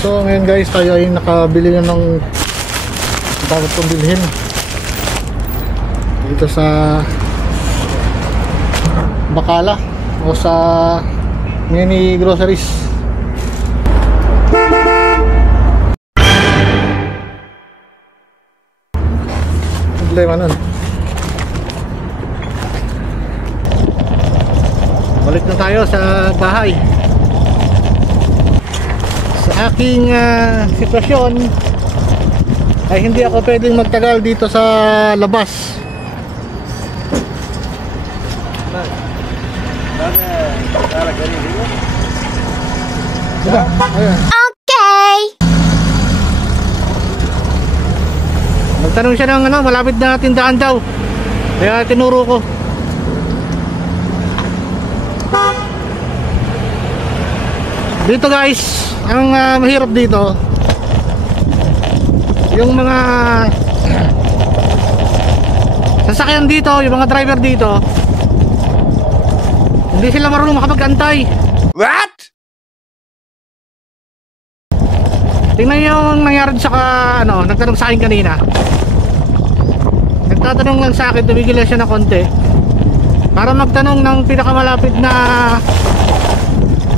So ngayon guys, tayo ay nakabili na ng dapat kong bilhin dito sa Bacala o sa mini groceries. Problema nun. Balik na tayo sa bahay. Sa aking sitwasyon ay hindi ako pwedeng magtagal dito sa labas. Diba? Okay. Nagtanong siya ng malapit na tindahan daw. Kaya tinuro ko. Dito guys, ang mahirap dito, yung mga sasakyan dito, yung mga driver dito, hindi sila marunong makapag-antay. What? Tingnan niyo yung nangyari sa nagtanong sa akin kanina. Nagtatanong lang sa akin, tumigil lang siya na konti para magtanong ng pinakamalapit na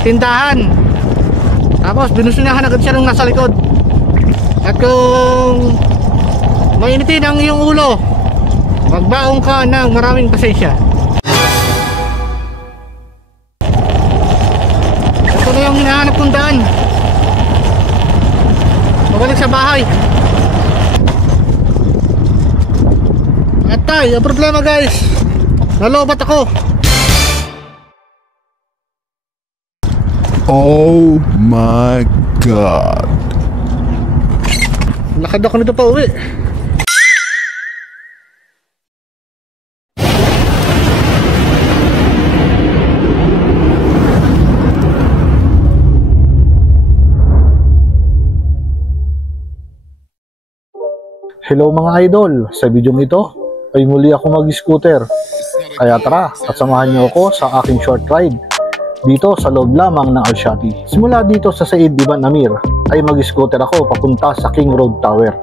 tindahan. Tapos binusunahan agad siya nung nasa likod. At kung mainitin ang iyong ulo, magbaong ka ng maraming pasensya. Ito na yung hinahanap kong daan pabalik sa bahay. At ang problema guys, nalobat ako. Oh my God. Lakad ako nito pa uwi. Hello mga idol, sa video ito ay muli ako mag-scooter. Kaya tara at samahan niyo ako sa aking short ride dito sa loob lamang ng Alshati. Simula dito sa Said Ibn Amir ay mag-scooter ako papunta sa King Road Tower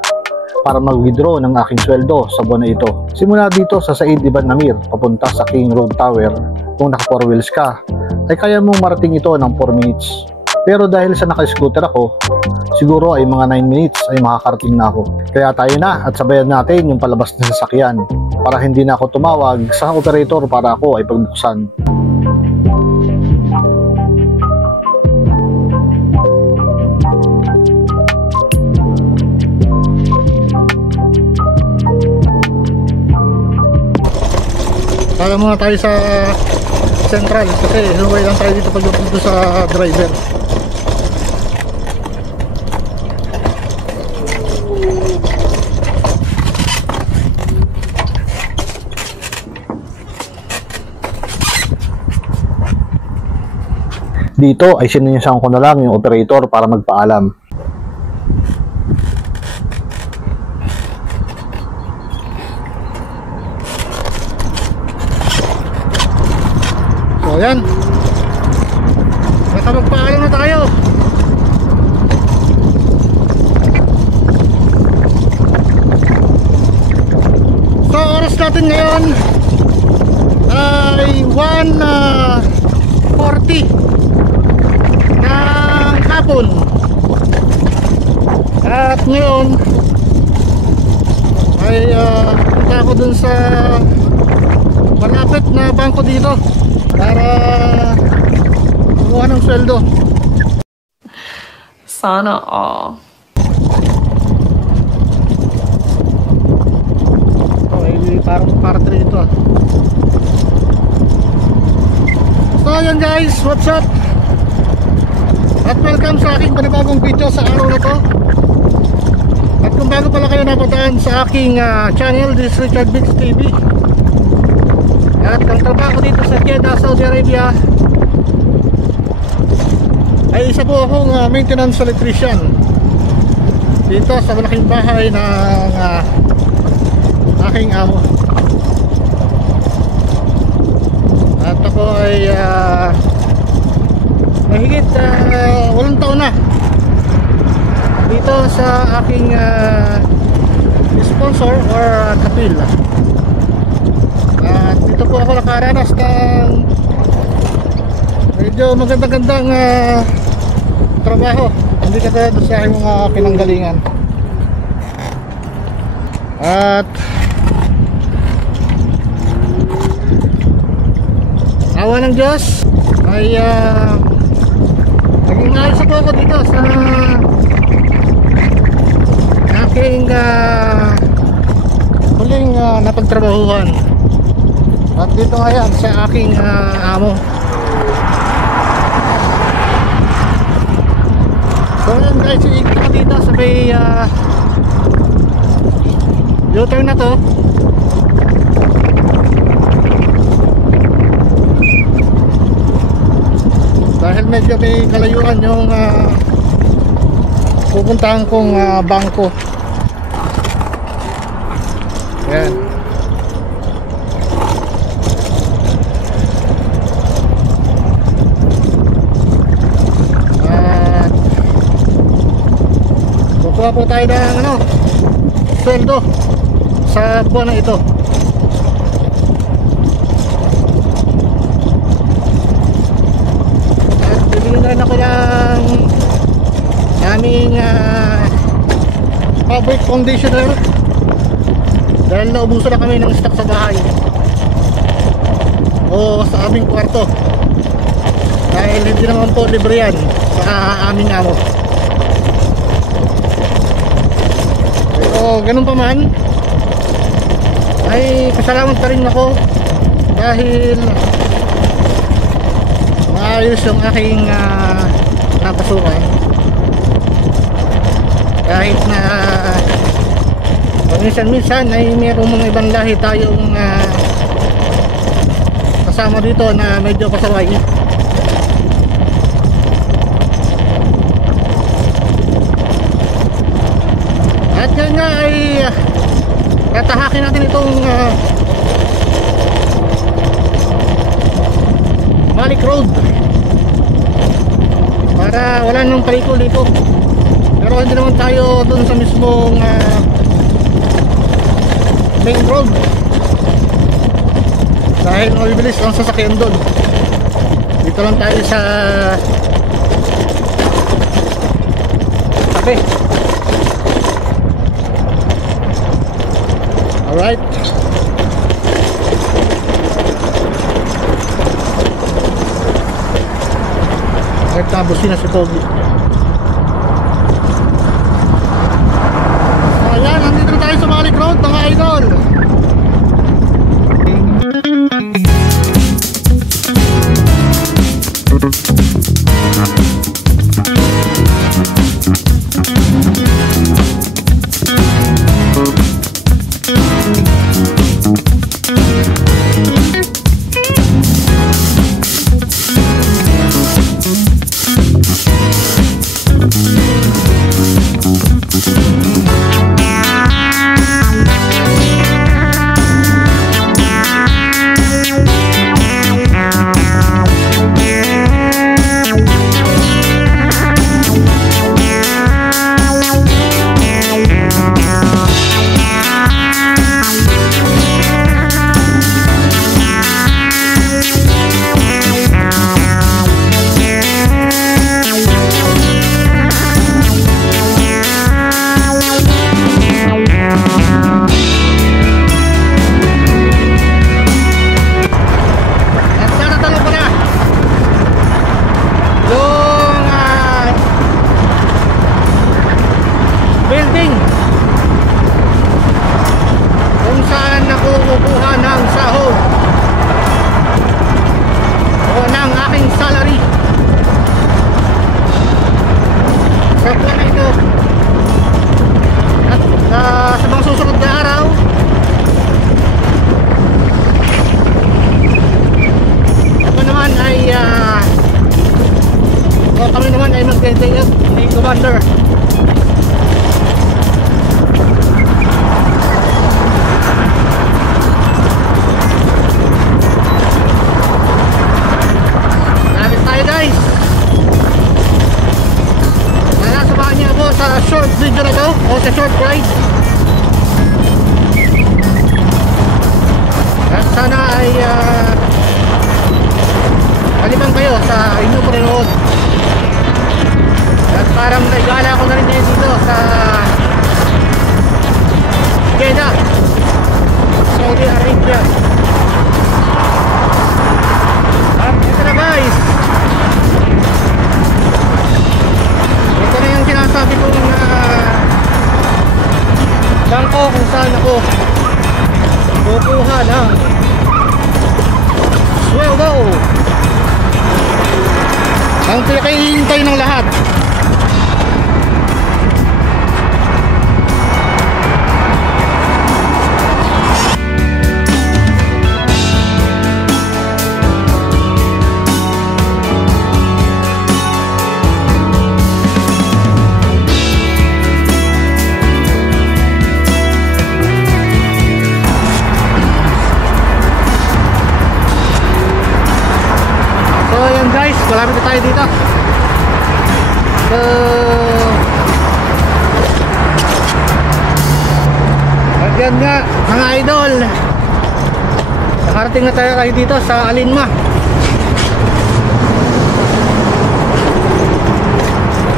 para mag-withdraw ng aking sweldo sa buwan na ito. Simula dito sa Said Ibn Amir papunta sa King Road Tower, kung naka 4 wheels ka ay kaya mong marating ito ng 4 minutes. Pero dahil sa naka-scooter ako, siguro ay mga 9 minutes ay makakarating na ako. Kaya tayo na at sabayan natin yung palabas na sasakyan para hindi na ako tumawag sa operator para ako ay pagbuksan. Kaya muna tayo sa Central kasi hinuway lang tayo dito pagdating sa driver. Dito ay sinunyasan ko na lang yung operator para magpaalam. So yan, nakapagpaalam na tayo. So oras natin ngayon ay 1:40 ng hapon. At ngayon ay punta ako dun sa malapit na bangko dito para kumuha ng sweldo. Sana all. Okay, parang parte ito ah. So yun guys, what's up? At welcome sa aking panibagong video sa araw na to. At kung bago pala kayo napadaan sa aking channel, this is Richard Biggs TV. At ang trabaho dito sa Jeddah, Saudi Arabia ay isa po akong maintenance electrician dito sa malaking bahay ng aking amo. At ako ay mahigit 8 taon na aking sponsor or kapil. At dito po ako nakaranas ng medyo magandang trabaho, hindi katulad sa aking mga pinanggalingan. At awa ng Diyos ay naging ayos ako dito sa aking huling napagtrabahuhan. At dito nga yan sa aking amo. So yun guys, iikot ako dito sa may U-turn na to. Dahil medyo may kalayuan yung pupuntahan kong bangko. Ayan. At kukuha po tayo ng sweldo sa buwan na ito. At bibili na rin ako ng aming fabric conditioner dahil naubusan na kami ng stock sa bahay o sa aming kwarto, dahil hindi naman po libre yan sa aming amo. So ganun pa man ay pasalamat pa rin ako dahil maayos yung aking napasukan. Kahit na minsan-minsan ay mayroong mga ibang lahi tayong kasama dito na medyo pasaway. At yan nga ay tatahakin natin itong Malik Road para wala nang paliko-liko. Pero hindi naman tayo dun sa mismong main road dahil mabibilis ang sasakyan dun. Dito lang tayo sa tabi. Alright. Kahit tabusin na si Pogi. Ayan, nandito na tayo sa Malik Road mga idol. Commander. Lapit tayo guys. Sana samahan niyo boss. sa short video na to o sa short ride. At sana ay malibang kayo sa inyong panonood. At parang nagala ko na rin dito sa Jeddah, Saudi Arabia. At ito na guys, ito na yung sinasabi kong bangko kung saan ako kukuha ng sweldo. Ang pinakahihintay ng lahat, malapit na tayo dito. So again nga mga idol, nakarating na tayo dito sa Alinma,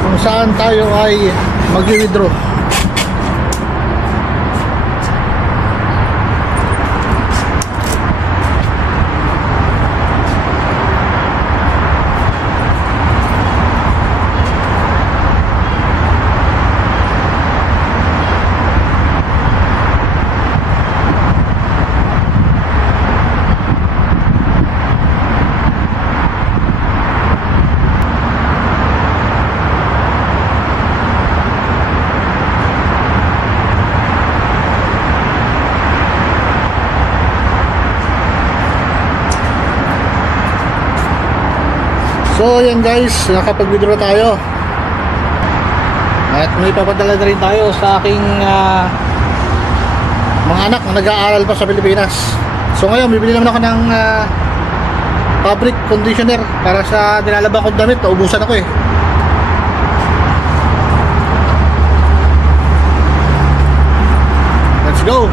kung saan tayo ay mag-withdraw. So yan guys, nakapag-withdraw tayo. At may papadala na rin tayo sa aking mga anak na nag-aaral pa sa Pilipinas. So ngayon, bibili naman ako ng fabric conditioner para sa nilalabang kong damit. Naubusan ako eh. Let's go!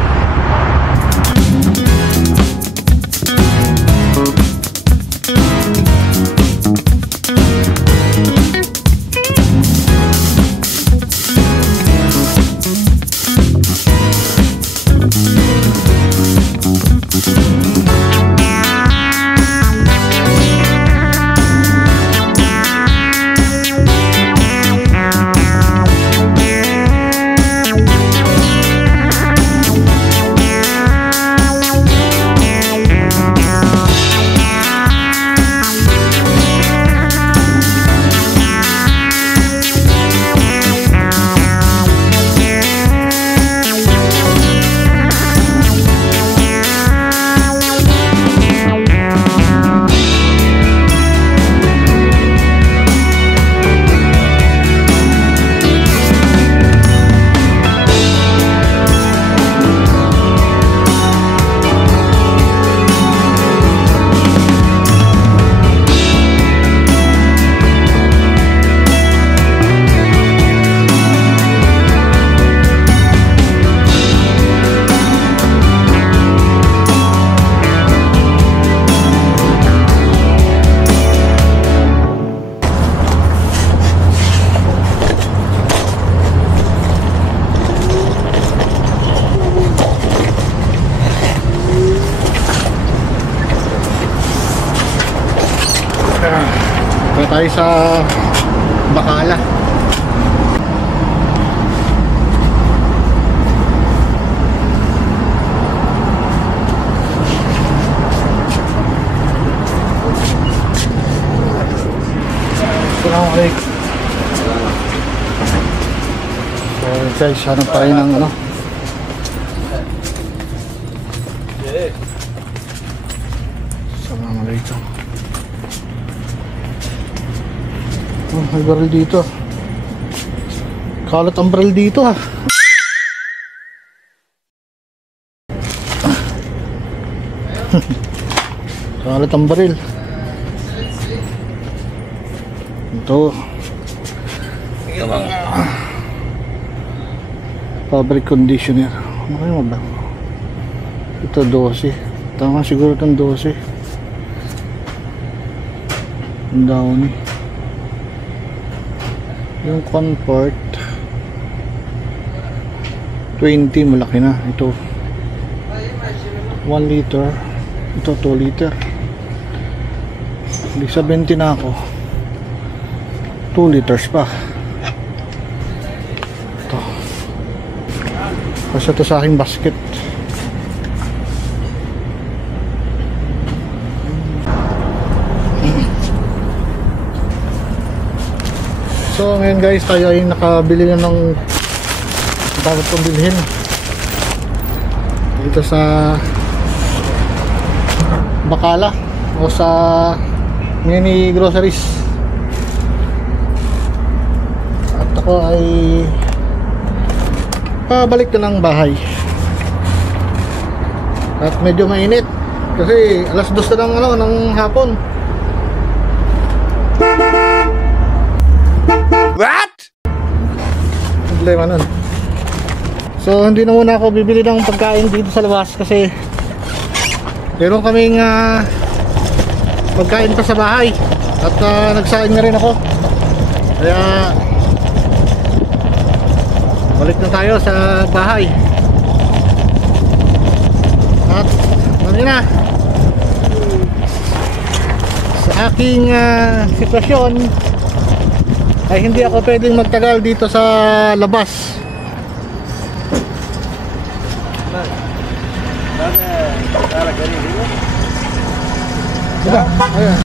tayo sa Bacala. Assalamualaikum. So guys, hanap tayo ng ano. Assalamualaikum. Oh, may baril dito. Kalat ang baril dito ah. Kalat ang baril. Ito. Fabric conditioner. Ano kayo ba? Ito 12. Tama siguro itong 12. Ang downy. Yung comfort 20, malaki na. Ito 1 liter. Ito 2 liter. Hindi sa 20 na ako. 2 liters pa. Ito. Kasi ito sa aking basket. So ngayon guys, tayo ay nakabili na ng dapat kong bilhin dito sa Bacala o sa mini groceries. At ako ay pabalik na ng bahay at medyo mainit kasi alas 2 na ng hapon. What? Problema nun. So hindi na muna ako bibili ng pagkain dito sa labas kasi meron kaming pagkain pa sa bahay at nagsaing na rin ako, kaya balik na tayo sa bahay. At ano na, sa aking sitwasyon ay hindi ako pwedeng magtagal dito sa labas. Diba? Ayan.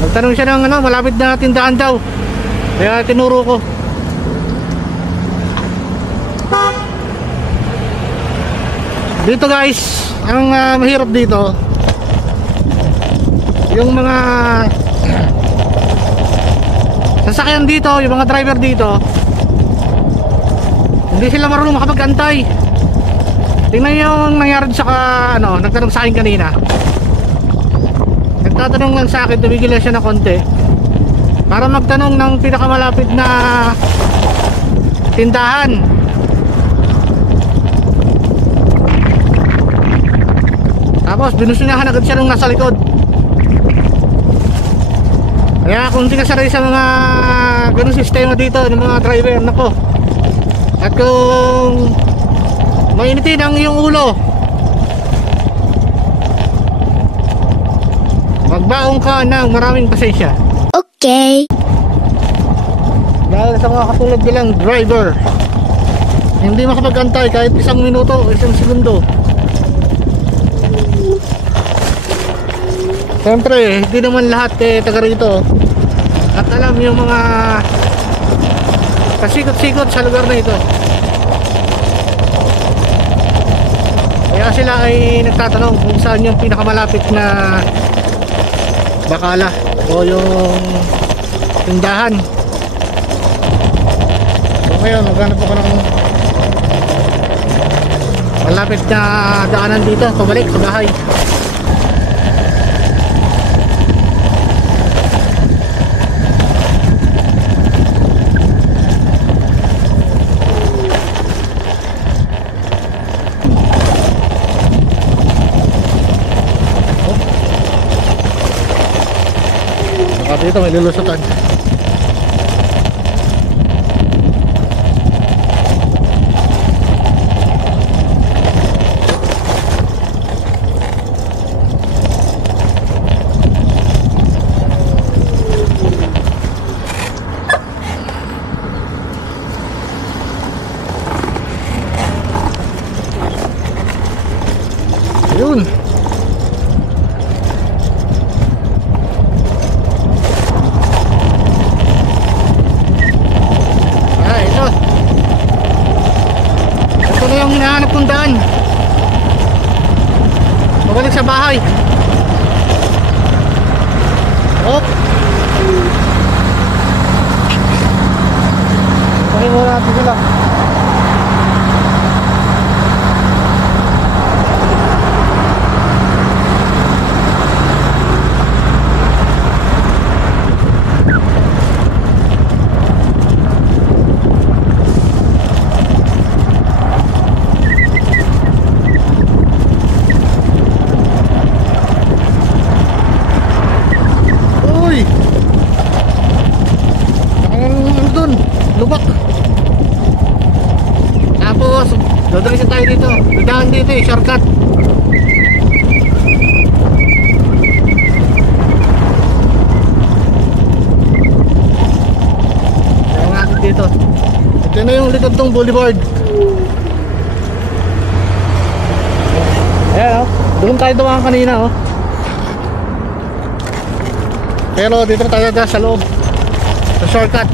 Nagtanong siya ng malapit na tindahan daw, kaya tinuro ko. Dito guys, ang mahirap dito, yung mga sasakyan dito, yung mga driver dito, hindi sila marunong makapag-antay. Tingnan yung nangyari sa nagtanong sa akin kanina. Nagtatanong lang sa akin, tumigil lang siya na konti para magtanong ng pinakamalapit na tindahan. Tapos binusunahan agad siya nung nasa likod. Kaya kung hindi ka sanay sa mga ganung sistema dito ng mga driver, nako. At kung mainitin ang iyong ulo, magbaong ka ng maraming pasensya. Okay. Dahil sa mga katulad nilang driver, hindi makapag-antay kahit 1 minuto, 1 segundo. Siyempre, hindi naman lahat taga rito at alam yung mga kasikot-sikot sa lugar na ito. Kaya sila ay nagtatanong kung saan yung pinakamalapit na Bacala o yung tindahan. So ngayon, maghanap ako ng malapit na daanan dito, pabalik sa bahay. Dito may lulusutan. Yun. May daan dito eh, shortcut. Kaya natin dito. Ito na yung likod tong boulevard. Ayan oh, doon tayo dumaan kanina oh. Pero dito tayo sa loob, sa shortcut.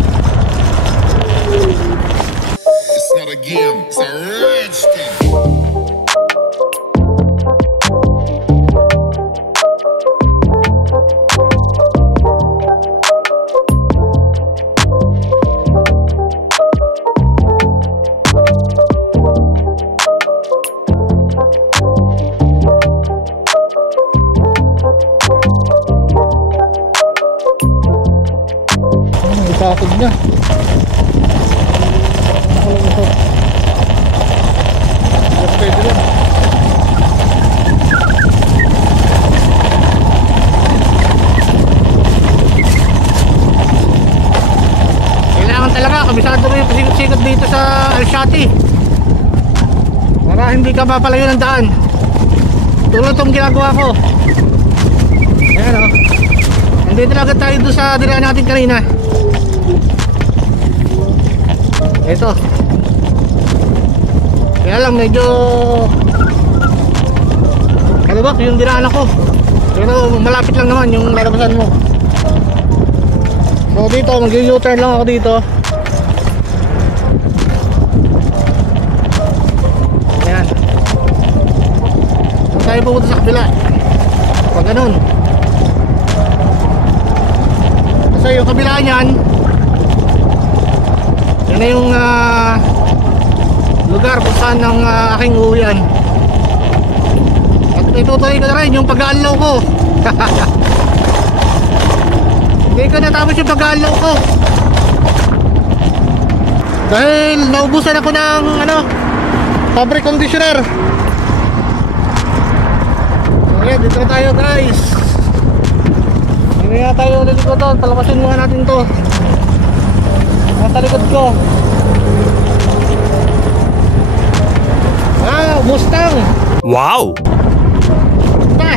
It's not a game, it's a rich thing. Takot niya. Pwede rin. Kailangan talaga kabisado mo yung pasikot-sikot dito sa Al-Shati para hindi ka mapalayo ng daan. Tulad itong ginagawa ko. Ayan o. Nandito na agad tayo doon sa diraan natin kanina. Ito. Kaya lang medyo kalabak yung dinaanan ko. Pero malapit lang naman yung lalabasan mo. So dito mag-u-turn lang ako dito. Ayan. Saan tayo pupunta sa kabila? Pag ganun. Kasi yung kabila niyan, yan na yung lugar kung saan ang aking uwian. At itutuloy ko na rin yung pag-aalaw ko. Hindi ko natapos yung pag-aalaw ko dahil naubusan ako ng fabric conditioner. Okay, dito na tayo guys. Hindi na tayo ulit doon. Palabasin muna natin to. Nasa likod ko. Wow, Mustang. Wow! Pa.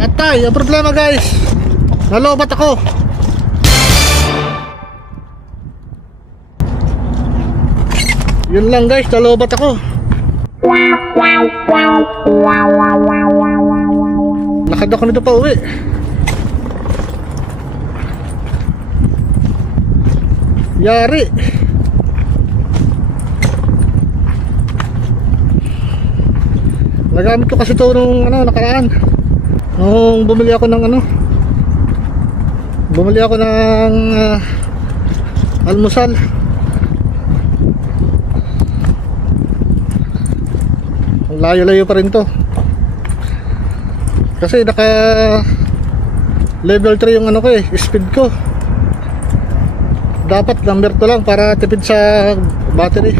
Atay, ang problema guys, nalobat ako. Yun lang guys, nalobat ako. Lakad ako nito pa uwi. Yari. Nagamit ko kasi ito nung nakaraan. Nung bumili ako ng almusal. Layo-layo pa rin to. Kasi naka level 3 yung speed ko. Dapat number 2 lang para tipid sa battery.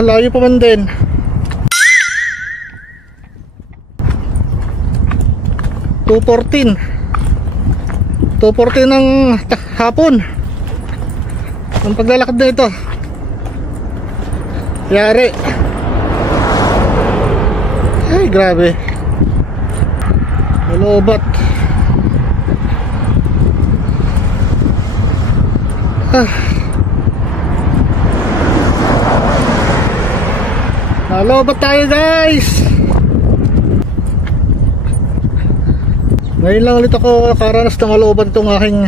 Layo pa man din. $2.14 ng hapon ang paglalakad na ito. Yari. Ay grabe. Nalobat. Nalobat tayo guys. Ngayon lang ulit ako nakaranas ng malobat itong aking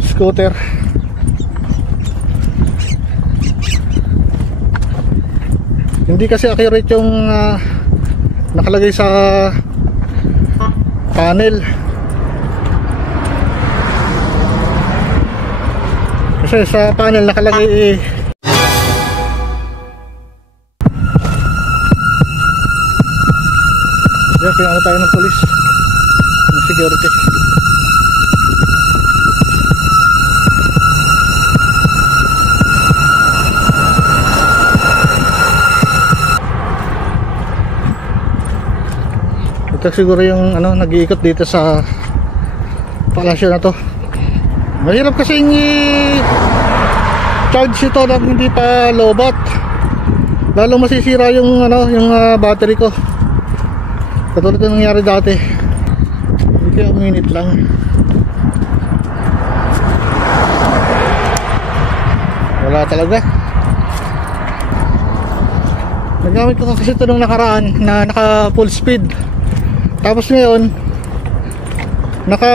scooter. Hindi kasi accurate yung nakalagay sa panel. Kasi sa panel nakalagay yan, pinano tayo ng police, ng security. Ito siguro yung ano, nag-iikot dito sa palasyo na to. Mahirap kasing charge ito nang hindi pa lobat. Lalo masisira yung ano, yung battery ko. Katulad ng nangyari dati. Hindi kaya uminit lang. Wala talaga. Nagamit ko kasi ito nung nakaraan na naka full speed. Tapos ngayon naka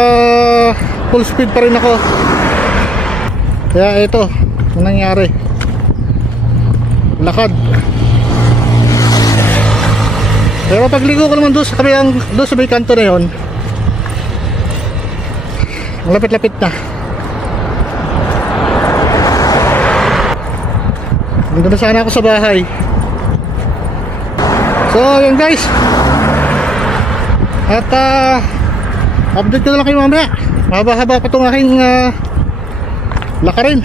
full speed pa rin ako. Kaya ito ang nangyari. Lakad. Pero pagligo ko naman doon sa kabilang, doon sa may kanto na yun, lapit-lapit na. Nandun na sana ako sa bahay. So yun guys. At update ko na lang kayo mamaya. Mahaba-haba pa itong aking lakarin.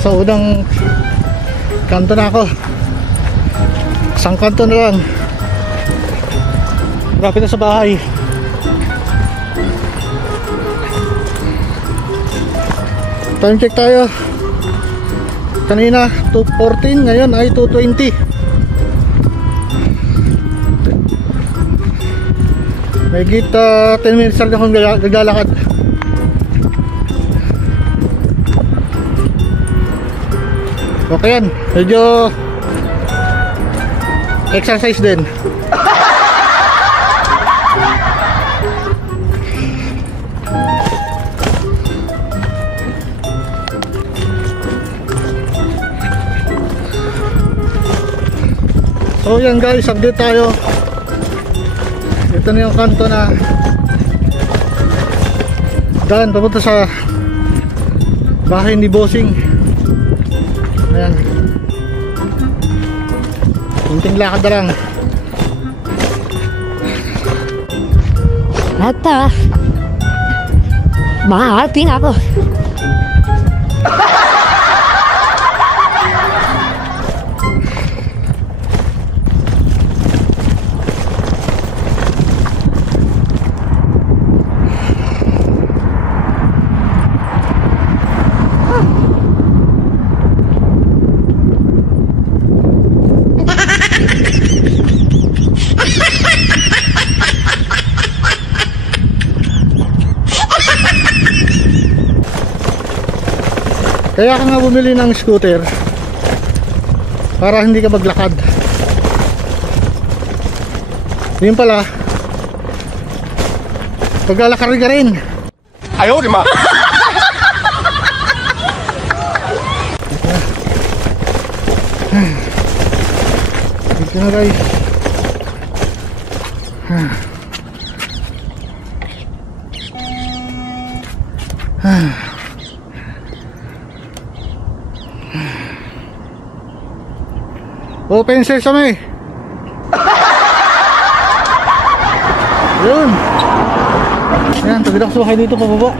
Sa unang kanto na ako. Isang kanto na lang. Rapid na sa bahay. Time check tayo. Kanina 2:14, ngayon ay 2:20. May git 10 minutes lang akong naglalakad. Okay yan, medyo exercise din. So yan guys, update tayo. Ito na yung kanto na daan papunta sa bahay ni Bossing. Ayan. Kunting lakad na lang. At ma-happy na ako. Kaya ka nga bumili ng scooter para hindi ka maglakad. Yun pala, paglalakad ka rin. Ayaw, di ma! Ito na guys. Open sesame. Yun. Yan, tagid ako sumakay dito pababa.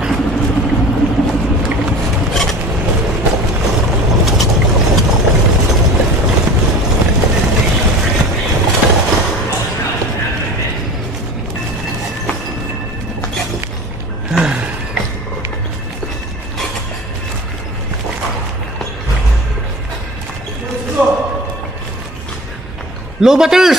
Low batters!